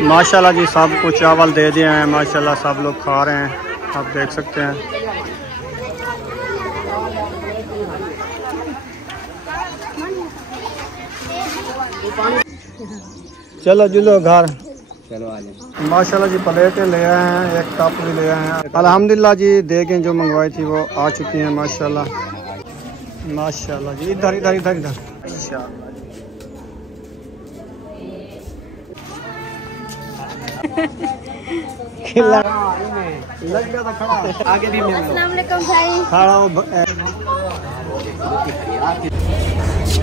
माशाल्लाह जी सब को चावल दे दिए हैं। माशाल्लाह सब लोग खा रहे हैं, आप देख सकते हैं। चलो जुलो घर, चलो आ जाओ। माशाल्लाह जी प्लेटें ले आए हैं, एक कप भी ले आए हैं। अल्हम्दुलिल्लाह जी देखें जो मंगवाई थी वो आ चुकी हैं। माशाल्लाह माशाल्लाह जी। इधर इधर इधर इधर लग गया था खड़ा, आगे भी अस्सलाम वालेकुम भाई खड़ा हो।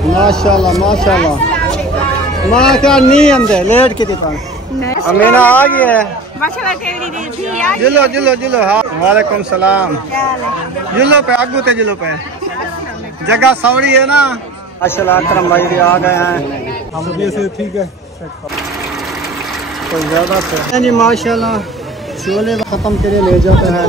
माशाल्लाह माशाल्लाह माँ क्या नहीं अंदर लेट की दुकान अमीना आ गई है। जुलो जुलो जुलो। हाँ वालेकुम सलाम। जुलो पे आगू ते जुलो पे जगह सौड़ी है ना। माशाल्लाह अकरम भाई भी आ गए हैं। हम से ठीक है तो ज्यादा से जी। माशाल्लाह छोले खत्म के लिए ले जाते हैं।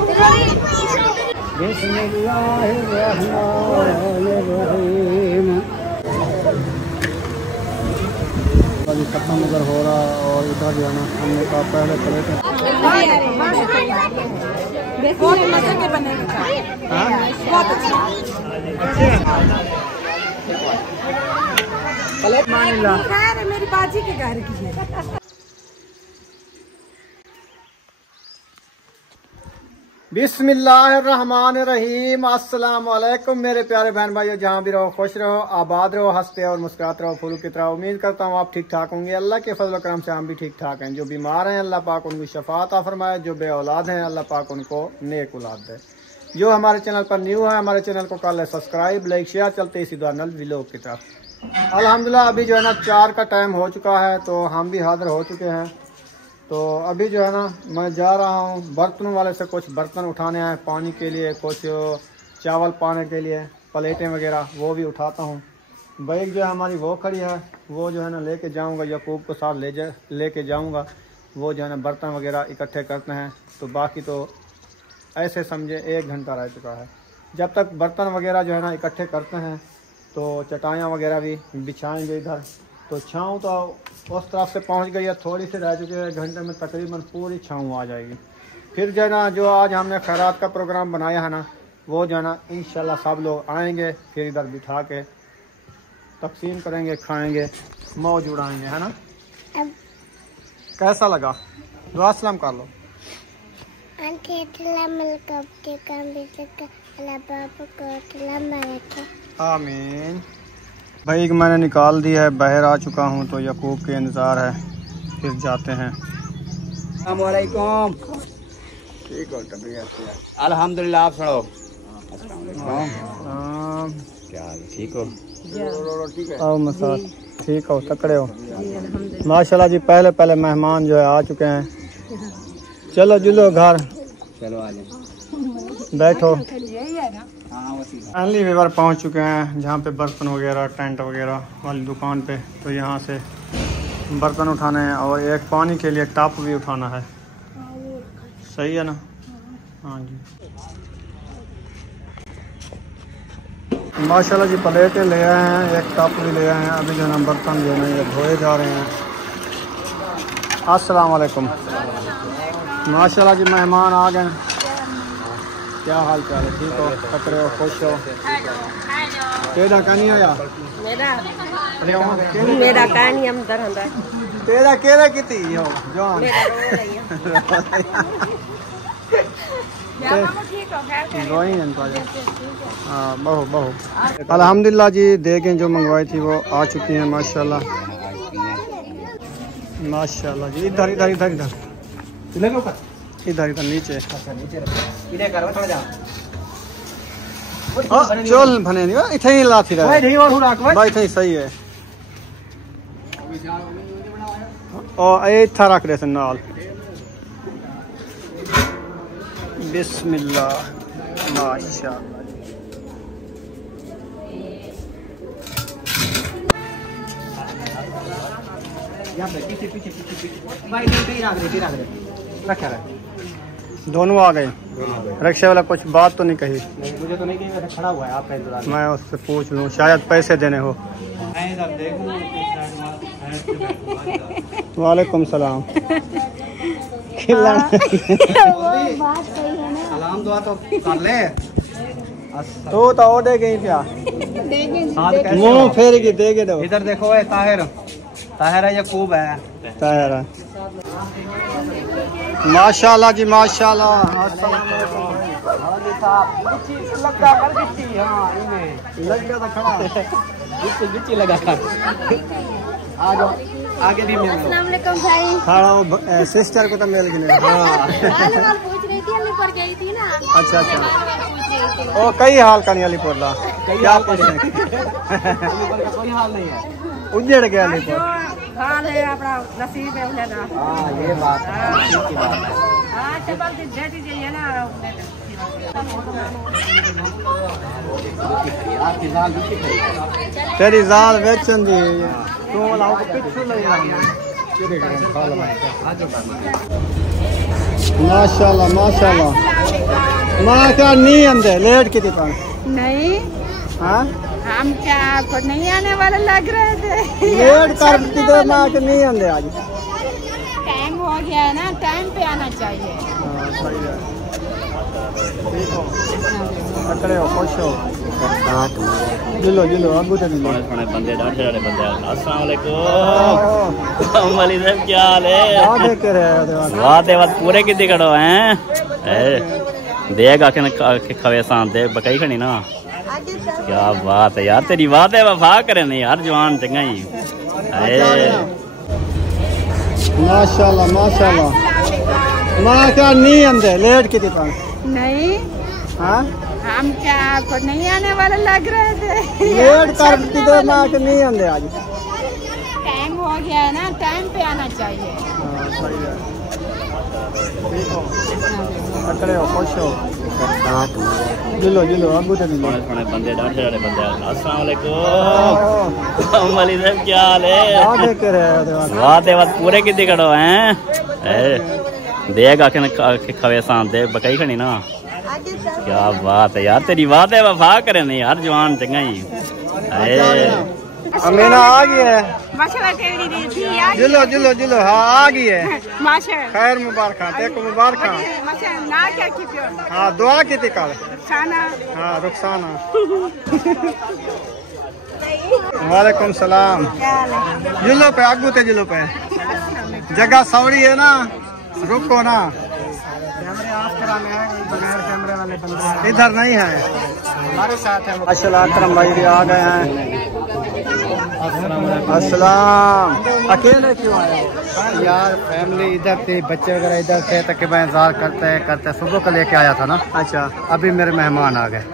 खत्म उधर हो रहा और इधर जो है ना हमने कहा पहले चले थे। मेरी बाजी के घर की है। बिस्मिल्लाहिर्रहमानिर्रहीम। अस्सलाम वालेकुम मेरे प्यारे बहन भाइयों, जहाँ भी रहो खुश रहो, आबाद रहो, हंसते और मुस्कुराते रहो, फूलों की तरह। उम्मीद करता हूँ आप ठीक ठाक होंगे। अल्लाह के फजल करम से हम भी ठीक ठाक हैं। जो बीमार हैं अल्लाह पाक उनको शफा अता फरमाए, जो बे औलाद हैं अल्लाह पाक उनको नेक औलाद दे। जो हमारे चैनल पर न्यू है हमारे चैनल को कर ले सब्सक्राइब, लाइक शेयर। चलते इसी द्वारा नल व्लॉग की तरफ। अल्हम्दुलिल्लाह अभी जो है ना 4 का टाइम हो चुका है तो हम भी हाजिर हो चुके हैं। तो अभी जो है ना मैं जा रहा हूँ बर्तनों वाले से कुछ बर्तन उठाने हैं, पानी के लिए, कुछ चावल पाने के लिए, प्लेटें वगैरह वो भी उठाता हूँ। बाइक जो है हमारी वो खड़ी है, वो जो है ना लेके जाऊँगा, यकूब को साथ लेके जाऊँगा। वो जो है ना बर्तन वगैरह इकट्ठे करते हैं। तो बाकी तो ऐसे समझे 1 घंटा रह चुका है। जब तक बर्तन वगैरह जो है ना इकट्ठे करते हैं तो चटाइयाँ वगैरह भी बिछाएँगे इधर। तो छाँव तो उस तरफ से पहुंच गई है, थोड़ी सी रह चुकी है। 1 घंटे में तकरीबन पूरी छाँव आ जाएगी। फिर जो है ना जो आज हमने खैरात का प्रोग्राम बनाया है ना, वो जो है ना इंशाल्लाह सब लोग आएंगे, फिर इधर बिठा के तकसीम करेंगे, खाएंगे, मौज उड़ाएंगे, है ना। कैसा लगा? दुआ सलाम कर लो। आमीन। भाई मैंने निकाल दी है, बाहर आ चुका हूँ तो यकूब के इंतज़ार है, फिर जाते हैं। अस्सलामुअलैकुम। ठीक हो तबीयत? अल्हम्दुलिल्लाह। आप सुनाओ। क्या हाल? ठीक हो? आओ मसाज ठीक हो, तकड़े हो? माशाल्लाह जी पहले पहले मेहमान जो है आ चुके हैं। चलो जुलो घर, चलो आ जाओ बैठो। फैमिली व्यवहार पहुंच चुके हैं जहाँ पे बर्तन वगैरह टेंट वगैरह वाली दुकान पे। तो यहाँ से बर्तन उठाने हैं और एक पानी के लिए टप भी उठाना है। सही है ना? हाँ जी। माशाल्लाह जी प्लेटें ले आए हैं, एक टप भी ले आए हैं। अभी जो है ना बर्तन जो है ये धोए जा रहे हैं। अस्सलाम वालेकुम। माशाल्लाह जी मेहमान आ गए। क्या हाल चाल है? ठीक हो? तकड़े हो? खुश हो? तेरा कहानी आया मेरा कहानी हम दरंदा तेरा केरा किती हो जान हाँ बहु बहु। अल्हम्दुलिल्लाह जी देखें जो मंगवाई थी वो आ चुकी हैं। माशाल्लाह माशाल्लाह जी। इधर इधर इधर इधर इधर इधर नीचे चल भने नहीं इथे ही लाथी रहा भाई थे सही है। और ए था रख रहे थे नाल। बिस्मिल्लाह माशाल्लाह। दोनों आ गए। रिक्शे वाला कुछ बात तो नहीं कही? मुझे तो नहीं कही, वैसे खड़ा हुआ है आपका इंतजार। मैं उससे पूछ लूँ शायद पैसे देने हो। वालेकुम सलाम। सलाम दुआ तो कर ले। तो दे गई क्या मुंह फेर के दे के दो। इधर देखो ये ताहिर ताहिर है, यकूब है। ताहिर है। माशाल्लाह जी माशाल्लाह। अस्सलाम वालेकुम। गिच्ची लगा आगे भी मिल खाना सिस्टर को तो मिल गई। अच्छा अच्छा। ओ कई हाल का नहीं अलीपुर ला क्या पूछे कोई हाल नहीं है, उजड़ गया अलीपुर। हाल है अपना नसीब है उन्हें ना। हाँ ये बात है, ठीक की बात है। हाँ चपल की दे दीजिए ना। तेरी जाल बेचन दी तू लाओ पिछू ले माशाल्लाह माशाल्लाह। मां क्या नहीं अंदर लेट की दुकान नहीं हाँ हम क्या आपको नहीं आने वाले लग रहे थे। लेट कर दे मां के नहीं अंदर आज टाइम हो गया है ना, टाइम पे आना चाहिए। हाँ सही है। ठीक हो पकड़े हो खुश हो जिलो जिलो अबू तो जिलो थोड़े बंदे डांटे वाले बंदे। अस्सलाम वालेकुम वाली साहब क्या हाल है? देख रहे हो वाह दे बात पूरे कितने कड़ो हैं देगा के खवे सान दे बकई खड़ी ना। क्या बात है यार, तेरी बात है वफा करे नहीं यार जवान चंगा ही। माशाल्लाह माशाल्लाह। मां क्या नहीं अंदर लेट की दुकान नहीं हाँ हम क्या आपको नहीं आने वाले लग रहे थे। लेट कर दे मां के नहीं अंदर आज टाइम हो गया है ना, टाइम पे आना चाहिए। हाँ सही है। ठीक हो पकड़े हो खुश हो जिलो जिलो अबू तो जिलो थोड़े बंदे डांटे वाले बंदे। अस्सलाम वालेकुम वाली साहब क्या हाल है? देख रहे हो वाह दे बात पूरे कितने कड़ो हैं देगा के खवे सान दे बकई खड़ी ना। क्या बात है यार, तेरी बात है वफा करे नहीं यार जवान चंगा ही। अमीना आ गई है। माशाल्लाह तेरी दी थी यार। जिलो जिलो जिलो हाँ आ गई है। माशाल्लाह खैर मुबारक तेको मुबारक। माशाल्लाह ना क्या की हाँ दुआ की थी कल खाना। हाँ रुखसाना। वालेकुम सलाम। जिलो पे आगू ते जिलो पे जगह सवड़ी है ना, रुको ना। कैमरे ऑफ कराने हैं, बगैर कैमरे वाले बंदे इधर नहीं है हमारे साथ है। माशाल्लाह अकरम भाई भी आ गए हैं। अस्सलाम। अकेले क्यों आए यार फैमिली इधर थी, बच्चे वगैरह इधर थे तक मैं इंतजार करते सुबह का लेके आया था ना। अच्छा अभी मेरे मेहमान आ गए।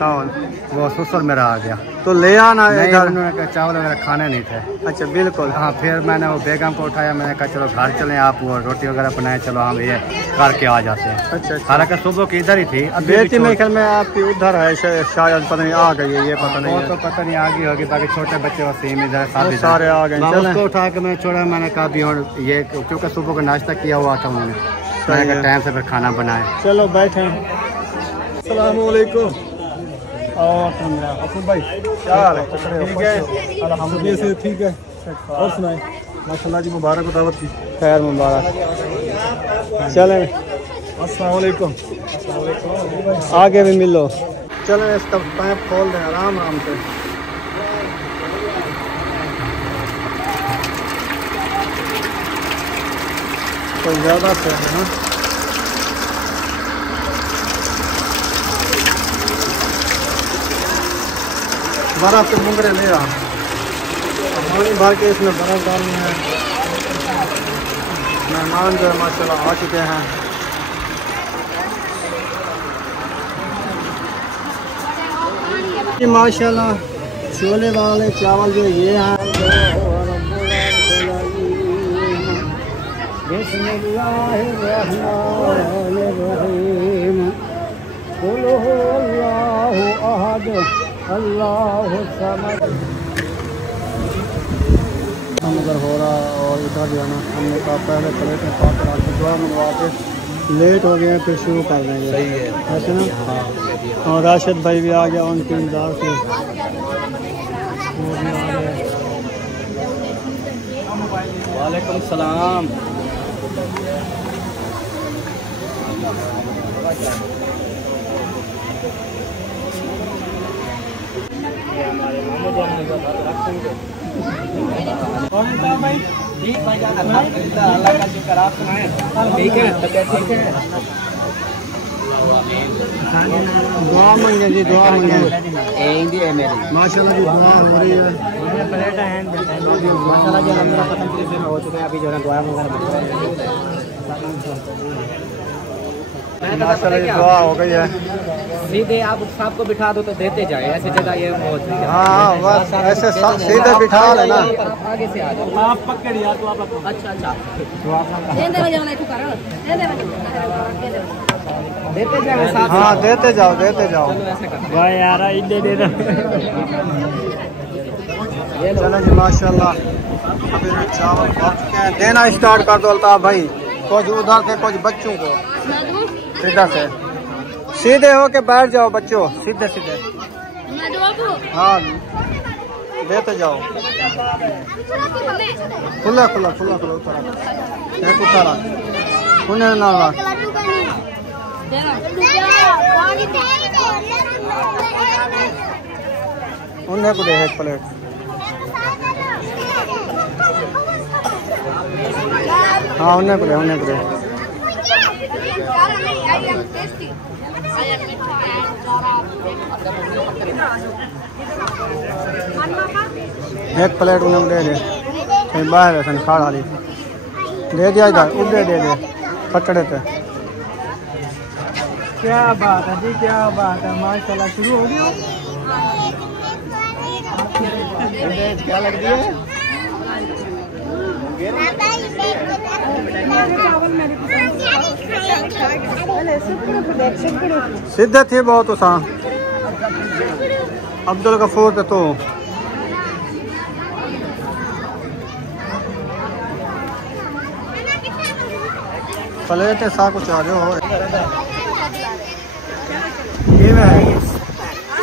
कौन वो ससुर मेरा आ गया तो ले आना इधर। उन्होंने कहा चावल वगैरह खाने नहीं थे। अच्छा बिल्कुल हाँ फिर मैंने वो बेगम को उठाया, मैंने कहा चलो घर चलें, आप वो रोटी वगैरह बनाए, चलो हम ये करके आ जाते हैं। अच्छा अच्छा। हालांकि सुबह की इधर ही थी। अब बेटी मेरे ख्याल में आपकी उधर है शायद पता नहीं आ गई है ये पता नहीं वो है। तो पता नहीं आ गई होगी, बाकी छोटे बच्चे वसीम इधर सारे आ गए। उसको उठा के मैं छोड़ा, मैंने कहा भी और ये क्योंकि सुबह का नाश्ता किया हुआ था उन्होंने, मैंने कहा टाइम से फिर खाना बनाए। चलो बैठे। अस्सलाम वालेकुम। भाई क्या हाल है? ठीक है अल्हम्दुलिल्लाह ठीक है। और सुनाए माशाल्लाह जी मुबारक हो दावत की। खैर मुबारक। चलें अस्सलाम वालेकुम। आगे भी मिलो। चलें इसका पैप खोल दें आराम आराम से। कोई ज़्यादा से है ना। बर्फ के मुंगरे ले रहा पानी भर के इसमें बर्फ डालनी है। मेहमान जो है माशाल्लाह आ चुके हैं। माशाल्लाह छोले वाले चावल जो ये हैं अल्लाह अगर हो रहा और इधर जो है ना हमने कहा पहले प्लेट में पाक करा के दुआ मंगवा के लेट हो गए फिर शुरू कर देंगे। सही है ऐसे ना। हाँ और राशिद भाई भी आ गया उनके इंतजार से। वालेकुम सलाम। जी भाईजान अल्हम्दुलिल्लाह, अल्लाह का शुक्र। आप सुनाएं? ठीक है, तबीयत ठीक है? दुआ मांगे जी, दुआ मांगे। माशाल्लाह जी दुआ हो रही है। माशाल्लाह जी अलहमदुलिल्लाह खत्म हो चुका है। अभी जो है दुआ वगैरह माशाल्लाह जी दुआ हो गई है। सीधे आप साहब को बिठा दो तो देते जाए, ऐसी जगह ये बहुत है। हाँ बस ऐसे सीधे बिठा लेना। आप आगे से आ जाओ। आप पकड़ यार तो आप अच्छा अच्छा देते जाओ साहब। हाँ देते जाओ, देते जाओ। वाह यार इधर दे दो। चलो जी माशाल्लाह। अभी चावल पक चुके हैं, देना स्टार्ट कर दो अल्ताफ भाई। कुछ उधर से कुछ बच्चों को सीधा से सीधे हो के बैठ जाओ बच्चों, सीधे सीधे। हाँ देते जाओ। खुला खुला खुला खुला उतारा एक उतारा उन्हें ना उन्हें को दे एक प्लेट। हाँ उन्हें को दे, उन्हें को दे। एक प्लेट उन्हें दे दे। बाहर है खाड़ वाली दे दिया इधर, उधर दे दे कटड़े पे। क्या बात है जी, क्या बात है। माशाल्लाह शुरू हो गया। क्या लग रही है? सीधे थे बहुत उसा अब्दुल गफूर पे तो प्लेट सा कुछ आ रहे हो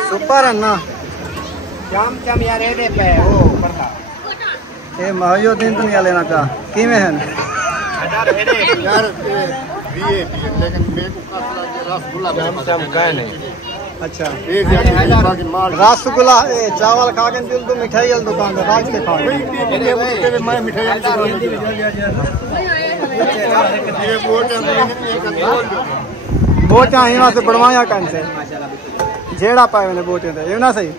सुपर है ना। शाम शाम यार रेडे पे ओ पड़ता ये माहियो दिन दुनिया लेना का की में है यार बीए लेकिन मेरे को रसगुल्ला शाम का नहीं। अच्छा रसगुल्ला चावल खा के दिल तो मिठाई वाली दुकान पे राज के खा मैं मिठाई बोटा यहाँ से बढ़वाया कन से जेड़ा पाए मैंने बोटे थे ये ना सही।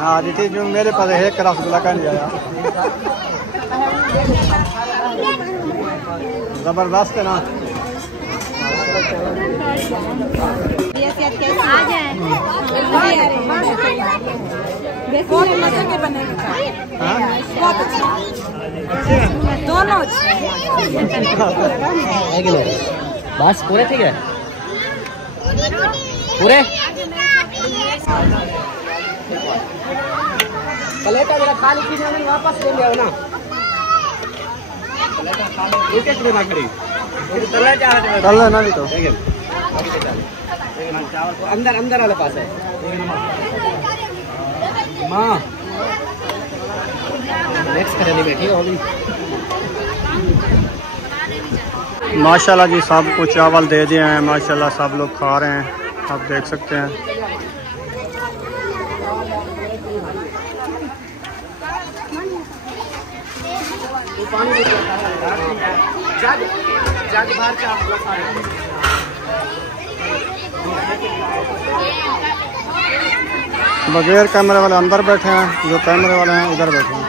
हाँ जी ठीक है, मेरे पास एक रसगुल्ला का नहीं आया। जबरदस्त है ना। दोनों बस पूरे ठीक है पूरे प्लेटा जरा खाली की नहीं वापस ले आओ ना। एक एक ना करी चल ना भी तो चावल को अंदर अंदर वाले पास है माँ नेक्स्ट करने बैठी होगी। माशाल्लाह जी सबको चावल दे दिए हैं। माशाल्लाह सब लोग खा रहे हैं, आप देख सकते हैं। बगैर कैमरे वाले अंदर बैठे हैं, जो कैमरे वाले हैं इधर बैठे हैं।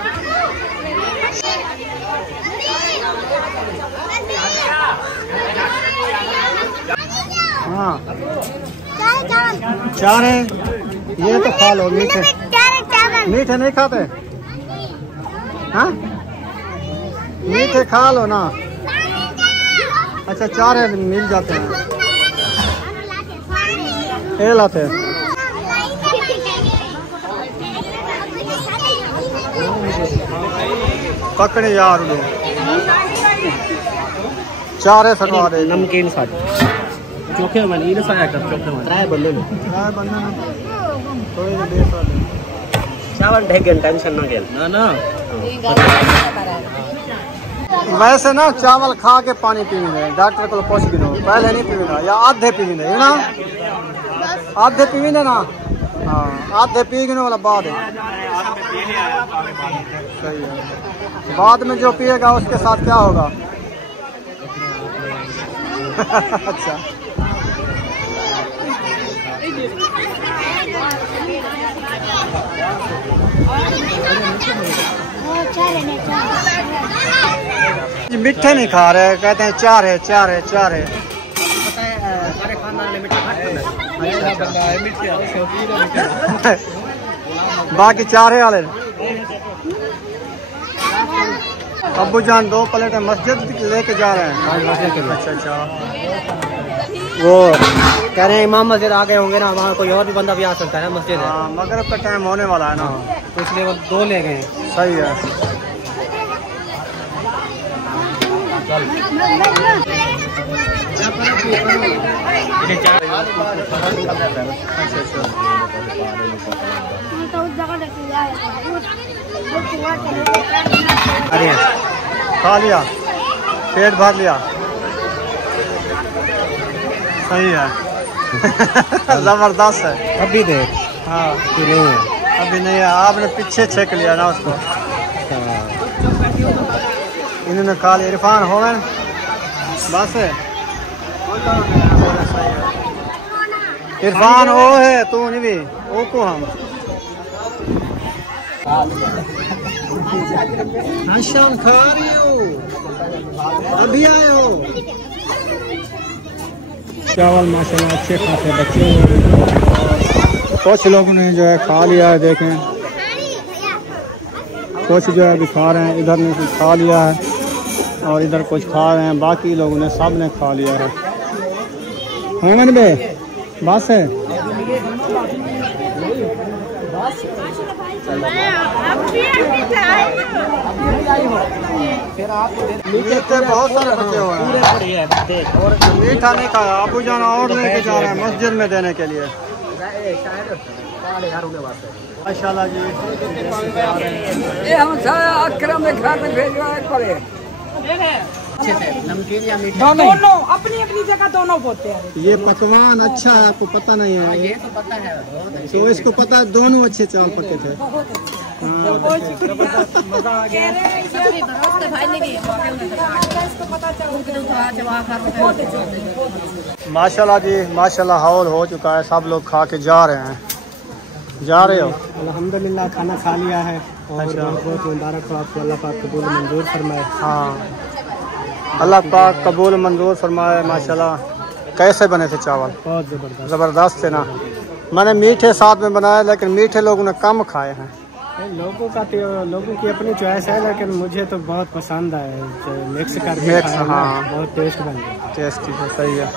हाँ चार है, ये तो खा लो। मीठे मीठे नहीं खाते? हाँ मीठे खा लो ना। अच्छा चार है, मिल जाते हैं। ये लाते पकड़े यार लोग चार है सकवा दे। नमकीन साथ चोखे बनी साया कर चोखे बन राय बंदे में थोड़ी देर चावल ढेगन टेंशन ना गेल ना वैसे ना चावल खा के पानी पीने डॉक्टर को पूछ गिनो पहले नहीं पीना या आधे पीने है ना आधे पीने ना हाँ आधे पी गिनो वाला बाद है सही है बाद में जो पिएगा उसके साथ क्या होगा अच्छा मीठे नहीं खा रहे कहते हैं चार है चार है चार है सारे खानदान में बाकी चार है वाले अब्बू जान 2 प्लेट मस्जिद लेके जा रहे हैं अच्छा अच्छा वो कह रहे हैं इमाम मस्जिद आ गए होंगे ना वहाँ कोई और भी बंदा भी आ सकता है ना मस्जिद है मगरिब का टाइम होने वाला है ना तो इसलिए वो 2 ले गए सही है अरे खा लिया पेट भर लिया सही है जबरदस्त है अभी दे हाँ नहीं है अभी नहीं है आपने पीछे छेक लिया ना उसको इन्होंने खा लिया इरफान हो गए बस इरफान वो है तू नहीं भी वो को हम शाम खा रही हो अभी आए हो चावल माशाल्लाह अच्छे खासे बच्चे कुछ लोगों ने जो है खा लिया है देखें कुछ जो है अभी खा रहे हैं इधर ने कुछ खा लिया है और इधर कुछ खा रहे हैं बाकी लोगों ने सब ने खा लिया है हाँ बे बस है मीठे बहुत सारे बचे हुए हैं और मीठा नहीं खाया अबू जान और लेके जा रहे हैं मस्जिद में देने के लिए माशाल्लाह जी दोनों अपनी अपनी जगह दोनों बोलते हैं ये पकवान अच्छा है आपको पता नहीं है ये तो पता है तो इसको पता है दोनों अच्छे चावल पके थे माशाल्लाह जी माशाल्लाह हौल हो चुका है सब लोग खा के जा रहे हैं जा रहे हो अल्हम्दुलिल्लाह खाना खा लिया है और बहुत मुबारक हो आपको अल्लाह पाक कबूल मंजूर फरमाए हाँ अल्लाह पाक कबूल मंजूर फरमाए माशाल्लाह कैसे बने थे चावल बहुत ज़बरदस्त थे ना मैंने मीठे साथ में बनाया लेकिन मीठे लोगों ने कम खाए हैं लोगों की अपनी चॉइस है लेकिन मुझे तो बहुत पसंद आया मिक्स करके हाँ बहुत टेस्ट बन गया टेस्टी है सही है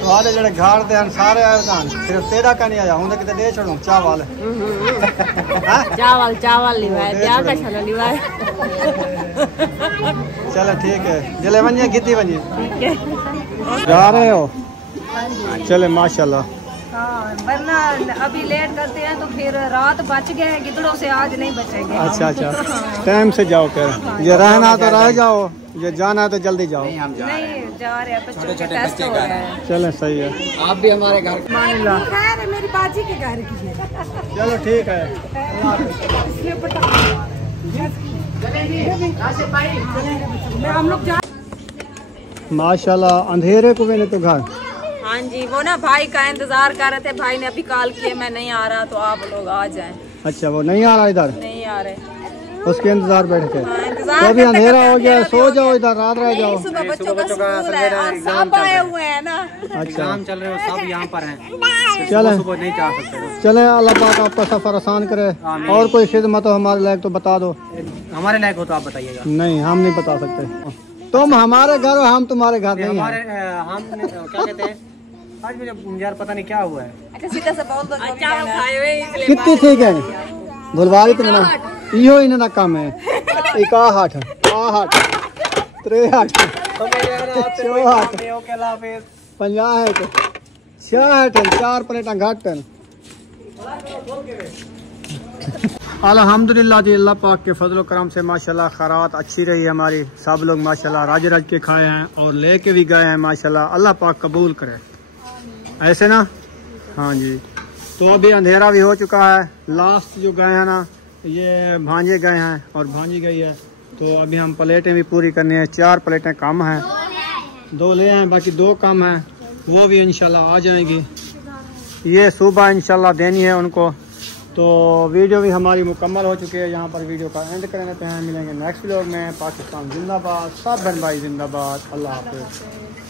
ਤੁਹਾਡੇ ਜਿਹੜੇ ਘਾੜ ਦੇ ਹਨ ਸਾਰੇ ਆਏ ਹਨ ਸਿਰਫ ਤੇਰਾ ਕਾ ਨਹੀਂ ਆਇਆ ਹੁੰਦਾ ਕਿਤੇ ਦੇ ਛੜੋ ਚਾਵਲ चावल चावल लिवाए क्या का चलो लिवाए चलो ठीक है जले बनिए गिद्दी बनिए जा रहे हो चले माशाल्लाह वरना अभी लेट करते हैं तो फिर रात बच गए हैं गिद्धड़ों से आज नहीं बचेंगे अच्छा अच्छा टाइम से जाओ कर ये रहना तो रह जाओ ये जाना है तो जल्दी जाओ नहीं जा रहे हैं बच्चों के टेस्ट हो रहे हैं चले सही है आप भी हमारे घर खैर मेरी बाजी के घर की है चलो ठीक है हम लोग जा माशाल्लाह अंधेरे को मैंने तो घर हाँ जी वो ना भाई का इंतजार कर रहे थे भाई ने अभी कॉल किया मैं नहीं आ रहा तो आप लोग आ जाएं अच्छा वो नहीं आ रहा इधर नहीं आ रहे उसके इंतजार बैठ के इंतजार तो अभी अंधेरा हो गया सो जाओ इधर रात रह जाओ सुबह बच्चों का स्कूल है और सब आए हुए हैं ना अच्छा चल रहे हो सब यहाँ पर हैं चले सुबह नहीं जा सकते चले अल्लाह पाक आपका सफर आसान करे और कोई खिदमत हो हमारे लायक तो बता दो हमारे लायक हो तो आप बताइएगा नहीं हम नहीं बता सकते तुम हमारे घर हो हम तुम्हारे घर नहीं हमारे हम क्या कहते हैं आज मुझे यार पता नहीं क्या हुआ है अच्छा सीधा सा बहुत चावल खाए हुए इसलिए कितनी ठीक है भुलवारी तो ना इहो इन्हें काम है 61 62 63 64 50 66 4 प्लेटा घट अल्हम्दुलिल्लाह जी, अल्लाह पाक के फजल करम से माशाल्लाह खैरात अच्छी रही हमारी। सब लोग माशाल्लाह रज रज के खाए हैं और लेके भी गए हैं माशाल्लाह। अल्लाह पाक कबूल करे, ऐसे ना। हाँ जी, तो अभी अंधेरा भी हो चुका है। लास्ट जो गए हैं ना, ये भांजे गए हैं और भांजी गई है। तो अभी हम प्लेटें भी पूरी करनी है। 4 प्लेटें कम हैं, 2 ले हैं, बाकी 2 कम हैं, वो भी इंशाल्लाह आ जाएंगी। ये सुबह इंशाल्लाह देनी है उनको। तो वीडियो भी हमारी मुकम्मल हो चुकी है। यहाँ पर वीडियो का एंड कर लेते हैं। मिलेंगे नेक्स्ट व्लॉग में। पाकिस्तान जिंदाबाद, सब बहन भाई जिंदाबाद। अल्लाह हाफिज़।